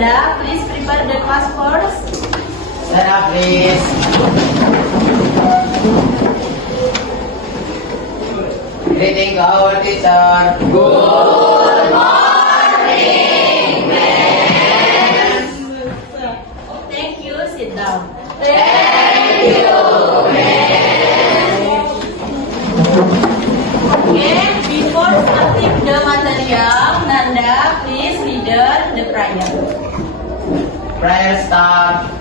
Nanda, please prepare the class first. Stand up, please. Greeting to our teacher. Good morning, ma'am. Thank you, sit down. Thank you, ma'am. Okay, before starting the material, Nanda, please read the prayer. Prayer start.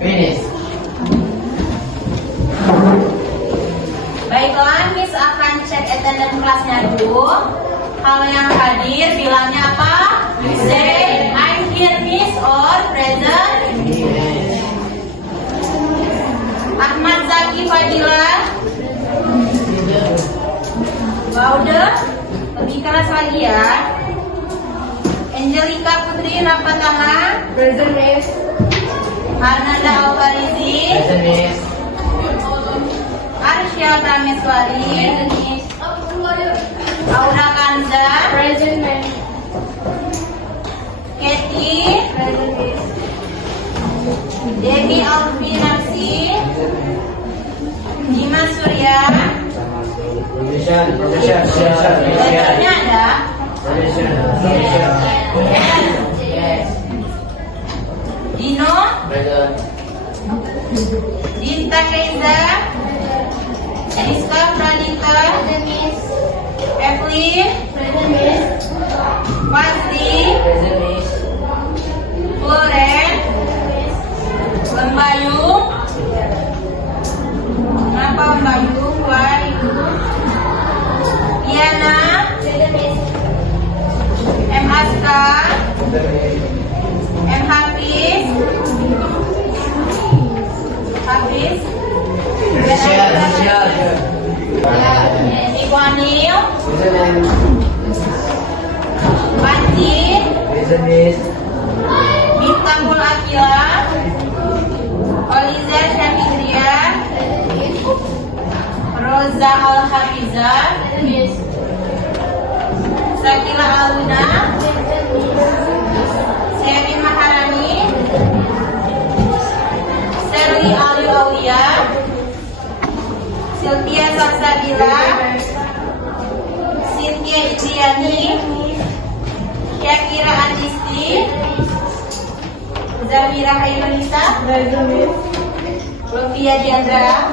Finish. Baiklah, Miss akan cek attendance kelasnya dulu. Kalau yang hadir bilangnya apa? Say, I'm here, Miss, or present. Ahmad Zaki Fadila. Baude, pergi kelas lagi ya. Angelika Putri Rapatama. Present, Miss. Arnanda Alfarizi. Present, Miss. Arsya Prameswari. Aura Kanza. Present, Miss. Keti. Present, Miss. Devi Alfinasi. Dimas Surya. Profession. Belajarnya ada. Yes. Dino. Present. Dinta Keiza. Rizka Pradita. Present, Miss. Evelyn. Present, Miss. Fazli. Present, Miss. Floren. Bayu. Kenapa Bayu? Why? Diana. Present, Miss. M. Aska. M. Hafiz. Hafiz. Iwanil. Panji. Present, Miss. Miftahul Akila. Oliza Syafidria. Roza Al Hafizah. Present, Miss. Sakila Aluna. Present, Miss. Seri Maharani. Serli Ali Aulia. Sylvia Saksabila. Cynthia Indriani. Syakira Adisti. Zamira Hairunisa. Present, Miss. Lovia Diandra.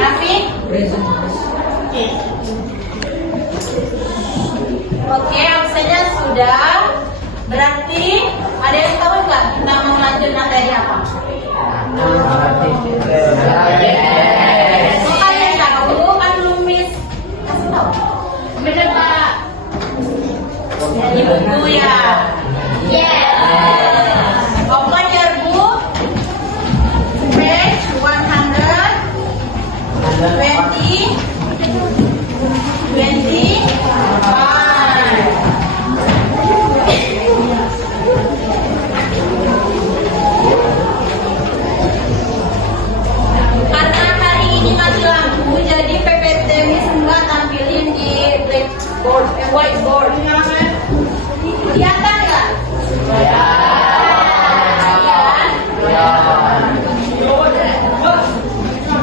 Rafiq. Present. Oke, absennya sudah. Berarti ada yang tahu nggak kita mau lanjut materi apa? Yes. Oh, kalian tahu kan belum Miss kasih tahu. Bener, Pak. Di buku ya. Open your book. Page 121. Karena hari ini mati lampu, jadi PPT Miss enggak tampilin di blackboard, whiteboard. Kelihatan nggak?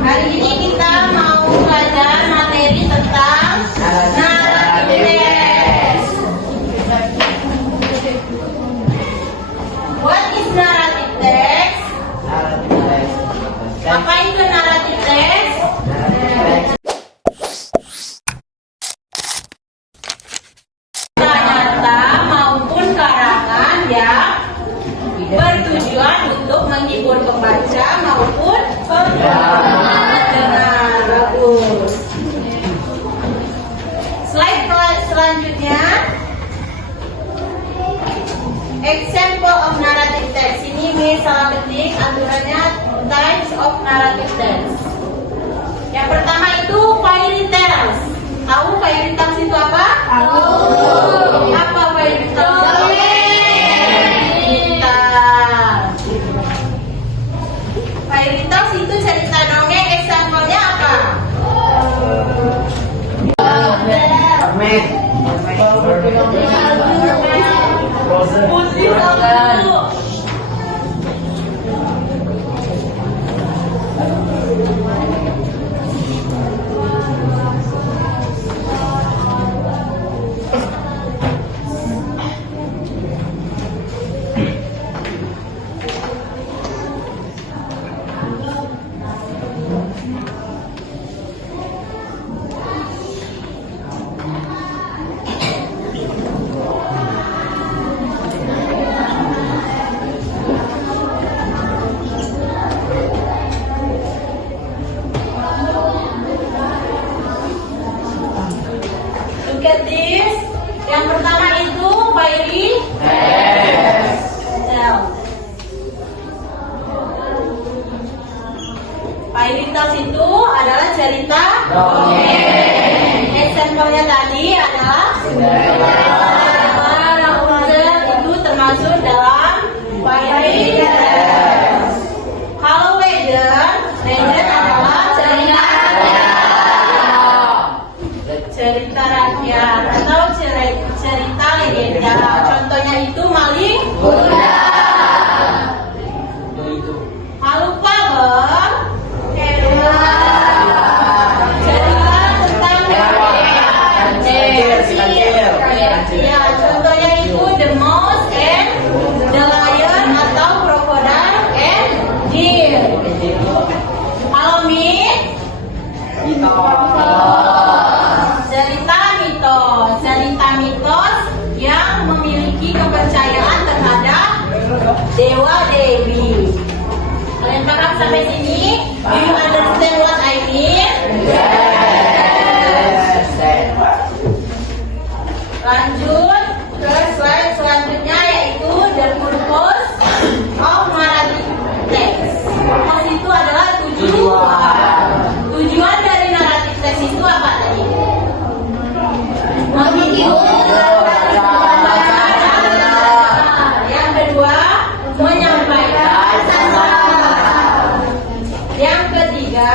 Hari ini kita mau belajar materi tentang narrative text. What is narrative text? Apa itu narrative text? Nyata maupun karangan yang bertujuan untuk menghibur pembaca maupun pendengar. Bagus. Slide selanjutnya. Example of narrative text. Ini misalnya ketik aturannya types of narrative text. Yang pertama itu fairy tales. Tahu fairy tales itu apa? Tahu. Apa fairy tales? Fairy tales itu cerita dongeng. Example-nya apa? mitos itu adalah cerita dongeng. Example-nya tadi adalah Rapunzel itu termasuk dalam fairy tale. Kalau legend adalah cerita rakyat atau cerita legenda. Contohnya itu Maling Kuda. Kalau fabel cerita tentang ya, contohnya itu The Mouse and the Lion atau Crocodile and Deer. Kalau myth cerita mitos yang memiliki kepercayaan terhadap dewa dewi. Kalian paham sampai sini? Do you understand what I mean? Lanjut ke slide selanjutnya, yaitu the purpose of narrative text. Purpose itu adalah tujuan. Tujuan dari narrative text itu apa tadi? Yang kedua, menyampaikan. Yang ketiga,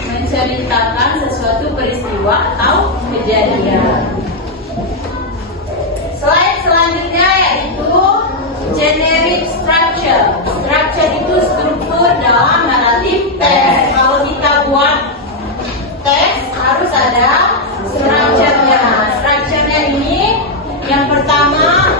menceritakan sesuatu peristiwa atau kejadian. Slide selanjutnya yaitu generic structure. Structure itu struktur dalam narrative text. Kalau kita buat teks harus ada structure-nya. Structure-nya ini yang pertama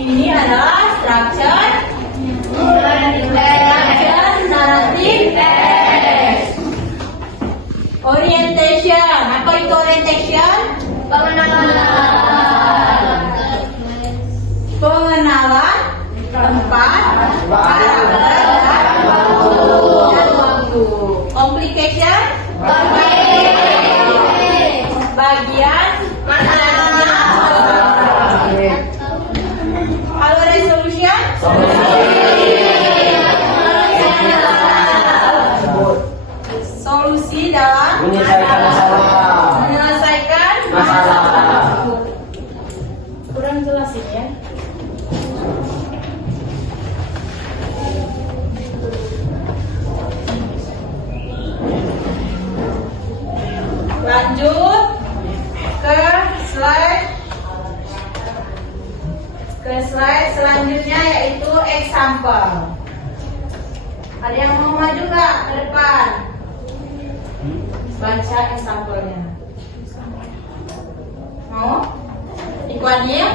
ini adalah structure narrative text. Orientation. Apa itu orientation? Pengenalan tempat, karakter, dan waktu. Complication. Bagian masalahnya. Kalau resolution? Solusi dalam menyelesaikan masalah. Kurang jelas ini ya. Lanjut ke slide selanjutnya, yaitu example. Ada yang mau maju nggak ke depan? Baca example-nya. Mau? Ikuannya?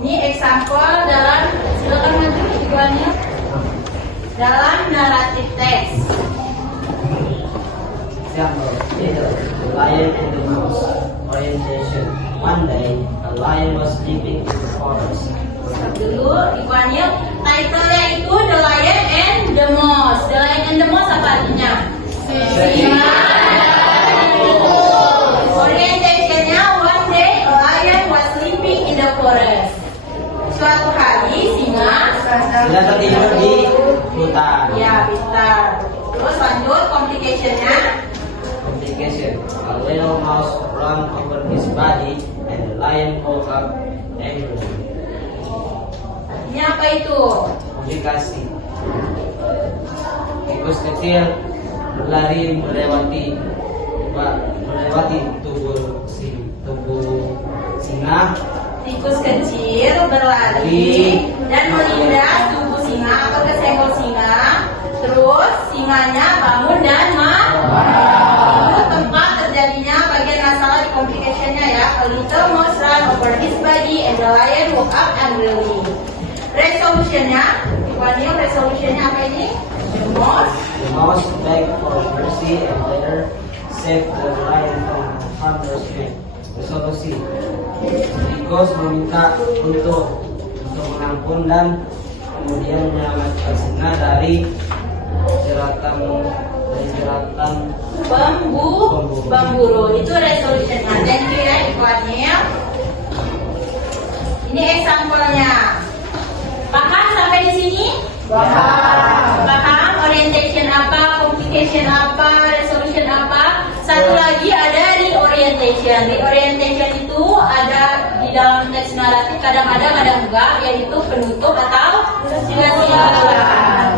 Ini example dalam, silakan maju ikuannya. Dalam narrative text. Example, the lion and the mouse. Orientation. One day, a lion was sleeping in the forest. Dulu ikuannya, title-nya itu The Lion and the Mouse. The Lion and the Mouse apa artinya? Singa. Orientation-nya, one day a lion was sleeping in the forest. Suatu hari singa Sudah tertidur di hutan. ya, pintar. Terus lanjut complication-nya. Complication. A little mouse ran over his body and the lion woke up angrily. Ini apa itu? Komplikasi. Tikus kecil berlari melewati tubuh singa. Tikus kecil berlari dan melindas tubuh singa atau kesenggol singa. Terus singanya bangun dan itu tempat terjadinya bagian masalah di complication-nya ya. A little mouse ran over his body and the lion woke up angrily. Resolution-nya, resolution-nya apa ini? The mouse mouse begged for mercy and later saved the lion from hunter's hand. Resolusi. Tikus meminta untuk mengampun dan kemudian menyelamatkan singa dari jeratan pemburu. Itu resolution. Thank you ya ikhwannya. Ini example-nya. Paham sampai di sini? Paham orientation apa, complication apa, resolution apa? Satu lagi ada reorientation. Reorientation itu ada di dalam teks naratif, kadang-kadang ada enggak, yaitu penutup atau kesimpulan.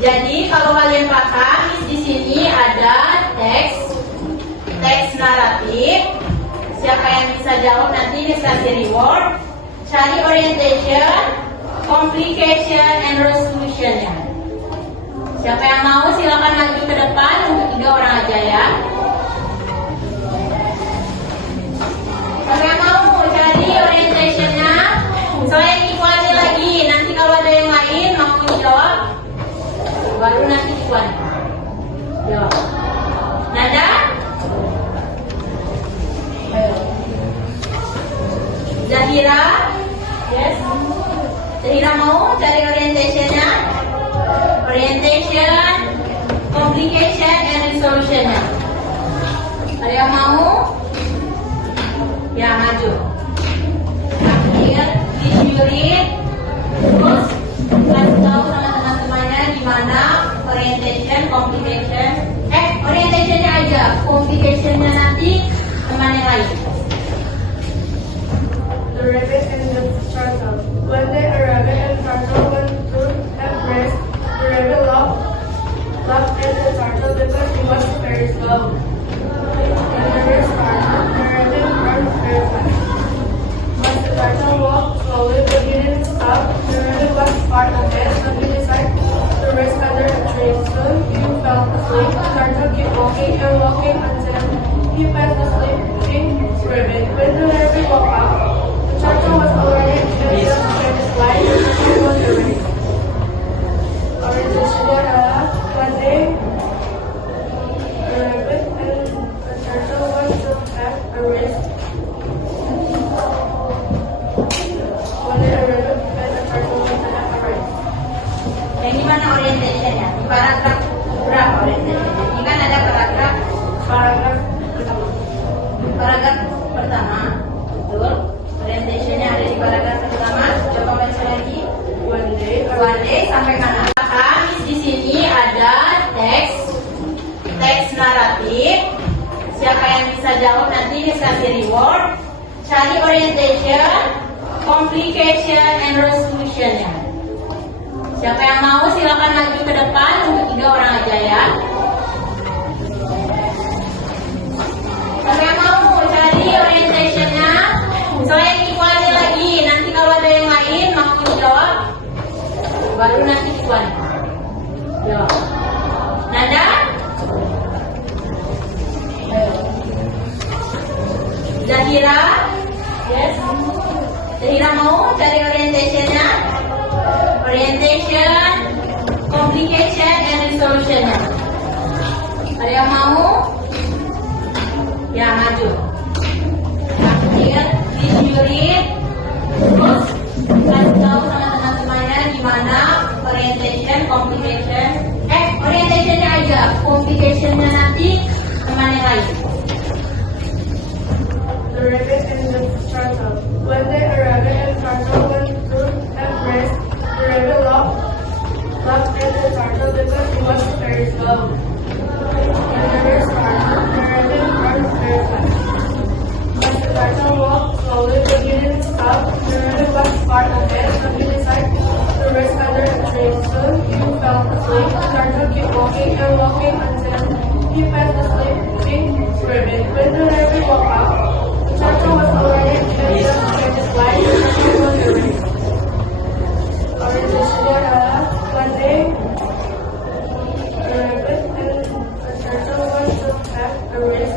Jadi kalau kalian paham, di sini ada teks naratif. Siapa yang bisa jawab nanti dikasih reward. Cari orientation, complication, and resolution-nya. Siapa yang mau silakan maju ke depan untuk 3 orang aja ya. Siapa yang mau cari orientation-nya? Saya Ikhwani lagi. Nanti kalau ada yang lain mau jawab, baru nanti Ikhwani jawab. Nada? Zahira? Yes. Zahira mau cari orientation-nya? Orientation, complication, and resolution-nya. Ada yang mau? Ya, maju. Ambil, read, terus kasih tahu sama teman-temannya gimana orientation, complication. Orientation-nya aja, complication-nya nanti teman yang lain. The rabbit and the turtle. One day a rabbit and turtle went to have rest. The rabbit laughed at the turtle because he was very slow. When the race started, the rabbit ran very fast. But the turtle walked slowly, but he didn't stop. The rabbit was far ahead, so he decided to rest under a tree. Soon he fell asleep. The turtle kept walking and walking until he passed the sleeping rabbit. When the rabbit woke up, the turtle was already in the satisfied and was awake. Orientation adalah one day a rabbit and a turtle went to have a race. One day a rabbit and a turtle went to have a race. Yang gimana orientation-nya? Di paragraf berapa orientation-nya? Ini kan ada paragraf Pertama. paragraf pertama. Betul. Orientation-nya ada di paragraf pertama. Coba baca lagi. One day a One day sampai kanan. Paham? Di sini ada teks naratif. Siapa yang bisa jawab nanti dikasih reward. Cari orientation, complication, and resolution-nya. Siapa yang mau silakan maju ke depan untuk 3 orang aja ya. Siapa yang mau cari orientation-nya? Saya Ikhwani lagi. Nanti kalau ada yang lain mau jawab, baru nanti Ikhwani jawab. Nada? Zahira? Yes. Zahira mau cari orientation-nya? Orientation, complication, and resolution-nya. Ada yang mau? Ya, maju. Ambil, read, terus kasih tahu sama teman-temannya gimana orientation, complication. Orientation-nya aja, complication-nya nanti teman yang lain. The rabbit and the turtle. One day a rabbit and turtle went to have rest. The rabbit laughed at the turtle because he was very slow. When the race started, the rabbit ran very fast. But the turtle walked slowly, but he didn't stop. The rabbit was far ahead, so he decided to rest under a tree. Soon he fell asleep. The turtle kept walking and walking until he passed the sleeping rabbit. When the rabbit woke up, the turtle was already in the satisfied and was awake. Orientation adalah one day a rabbit and a turtle went to have a race.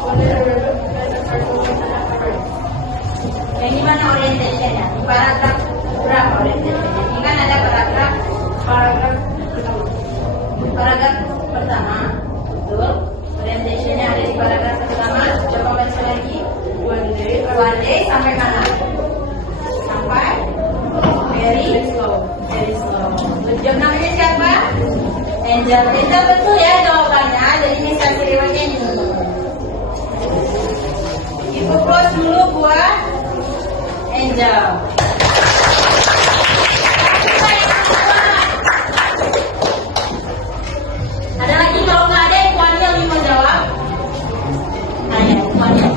One day a rabbit and a turtle went to have a race. Yang gimana orientation-nya? Di paragraf berapa orientation-nya? Ini kan ada paragraf pertama. Betul. Orientationnya ada di paragraf pertama. Coba baca lagi. One day Sampai mana? Sampai very slow. very slow. Good job. Namanya siapa? Angel. Angel betul ya jawabannya. Jadi misal riwayatnya ini. Ibu close dulu buat Angel. Ada lagi kalau nggak ada Ibu Ania yang mau jawab? Ayo, Ibu Ania.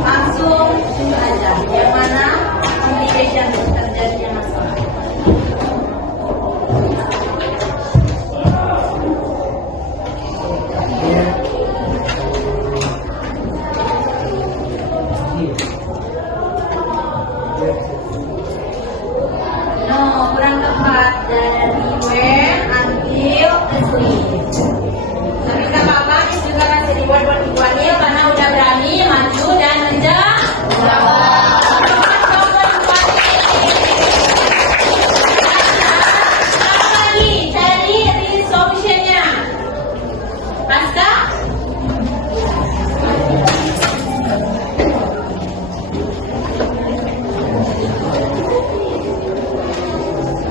Langsung aja. Yang mana communication terjadinya masalah? No, kurang tepat. Dari when until asleep. Tapi nggak apa-apa, Miss juga kasih reward buat Ibu Anil karena udah berani maju dan menjawab. Lagi cari resolutionnya. Pasca?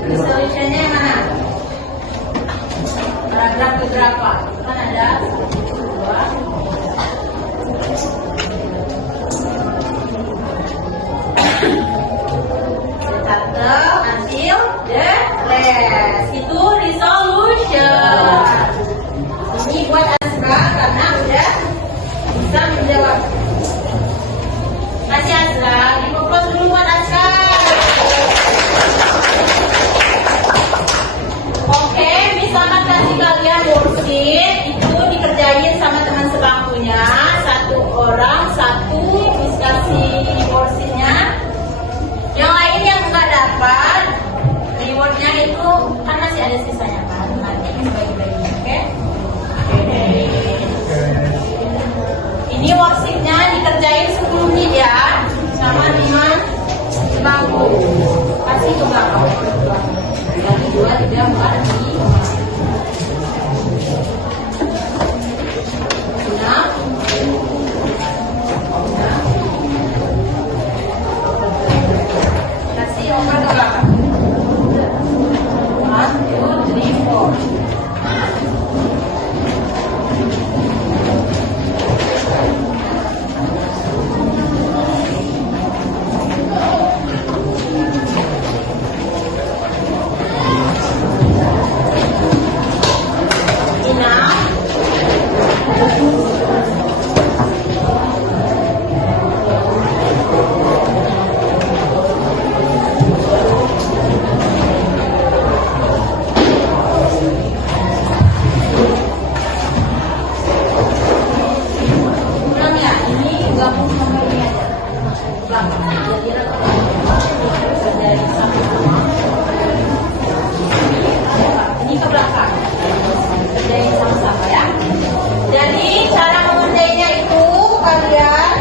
Resolutionnya yang mana? Paragraf keberapa? Kan ada 1, 2. Settle until the last. Itu resolution. Ini buat Azra karena udah bisa menjawab. Kasih Azra, difokus dulu buat Azra. Oke, misalnya kasih kalian worksheet itu dikerjain sama teman sebangkunya, satu orang satu diskusi worksheetnya. Yang lain yang nggak dapat rewardnya itu kan masih ada sisanya kan, nanti bagi-bagi, oke? Ini worksheetnya dikerjain 10 menit ya, sama 5 sebangku. Kasih ke belakang. 1, 2, 3, 4, 5. Sudah? Kasih nomor ke belakang. 1, 2, 3, 4. Kurang ya, ini gabung sama ini aja. Belakang. Jadi dari sama-sama. Ini ke belakang. Kerjain sama-sama ya. Jadi cara mengerjainnya itu kalian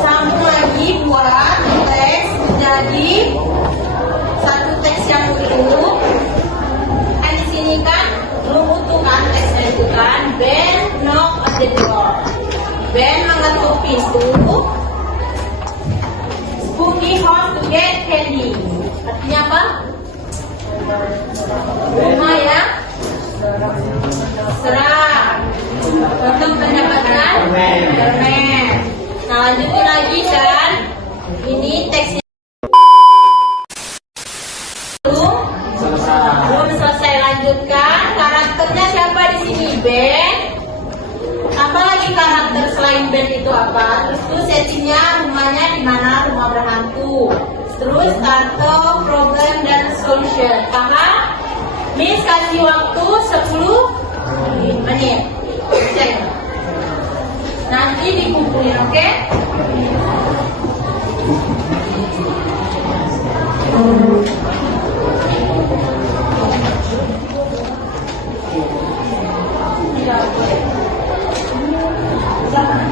sambung lagi buat teks menjadi satu teks yang utuh. Kan di sini kan belum utuh kan teksnya itu kan. Ben knock on the door. Ben mengetuk pintu. Spooky house to get candy. Artinya apa? Rumah ya. Serang. Untuk mendapatkan permen. Nah lanjutin lagi kan. Ini teksnya belum selesai, lanjutkan. Karakternya siapa di sini? Ben. Apa lagi karakter selain Ben itu apa? Terus tuh settingnya rumahnya di mana? Rumah berhantu. Terus title, problem dan solution. Paham? Miss kasih waktu 10 menit. Cek. Nanti dikumpulin, oke? Jangan.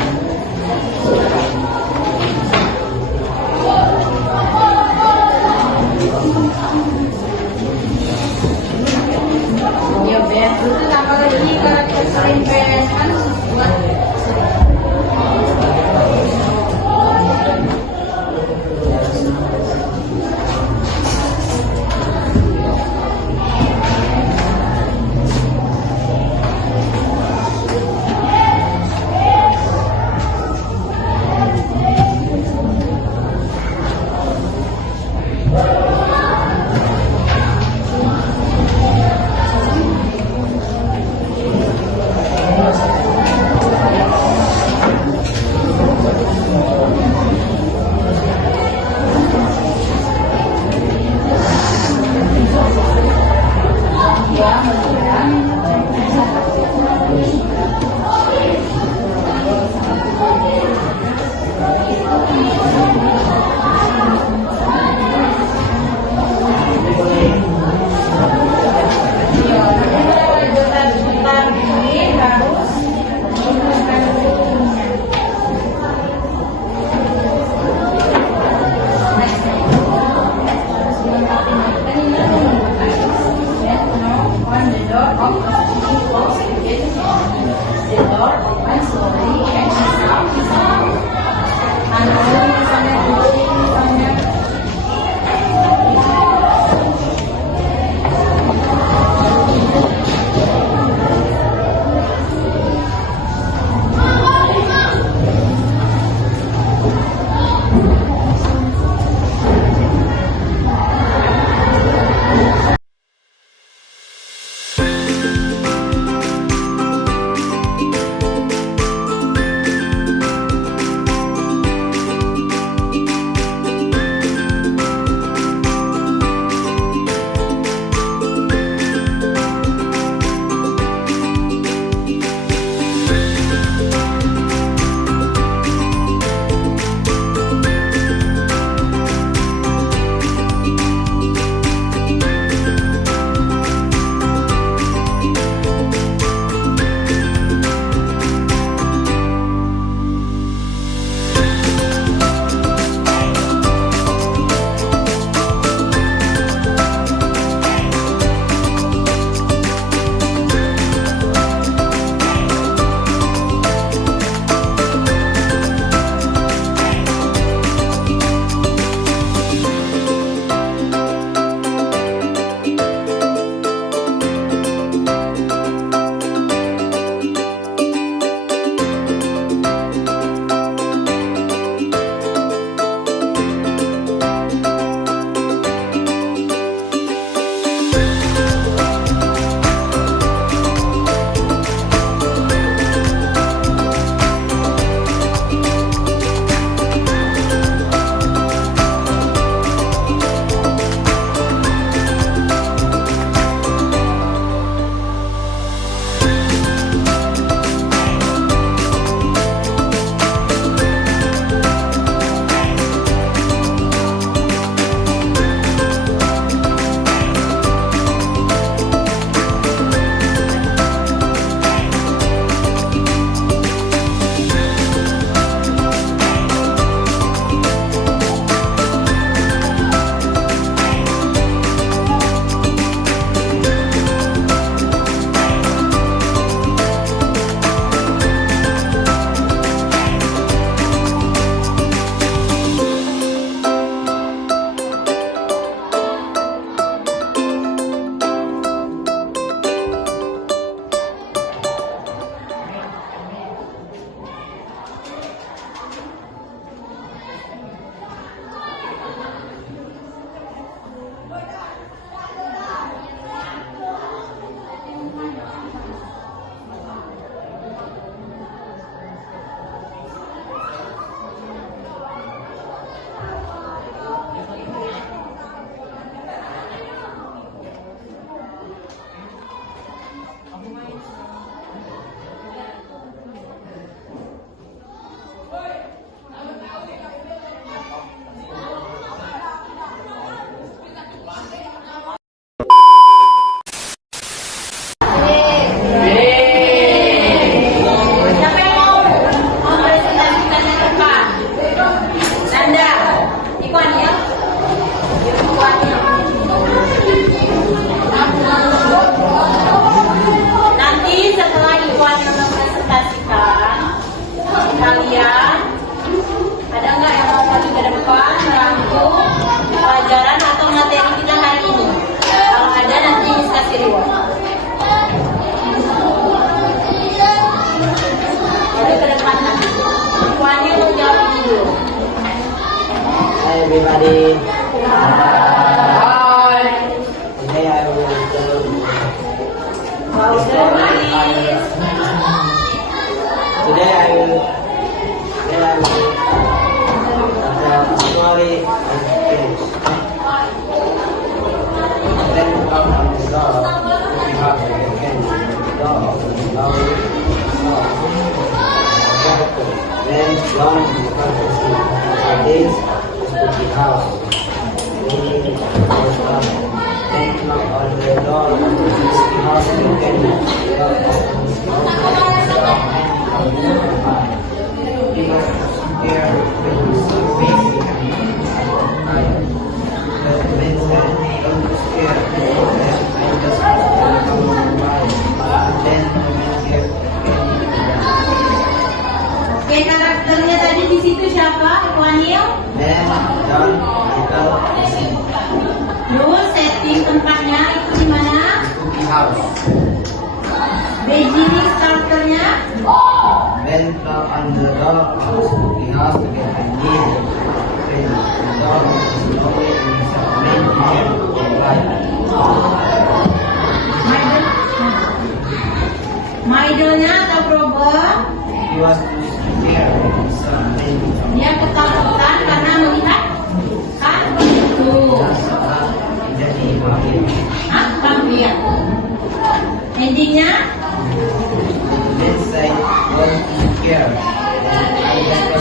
everybody. Bye. Today I will tell Wow, the story. Today I will tell the story of kids. Then come on the door. We have again the door of the glory. Then long the prophecy. This is the house. Meaning was come. Then knock on the door of the house again. The door opens. He was there with his face and but when said, don't be scared, I just come by. Then the man here Oke, karakternya tadi di situ siapa? Ikhwanil? Then John Michael Terus setting tempatnya itu di mana? Cookie House. Beginning starternya? Then knock on the door of the Cookie House again and need when the door was slowly and the man here replied. Middle-nya atau problem? He was too scared. So then Dia ketakutan karena melihat kan? Tuh. jadi makin Hah? Vampir. Endingnya? then say, don't be scared. I just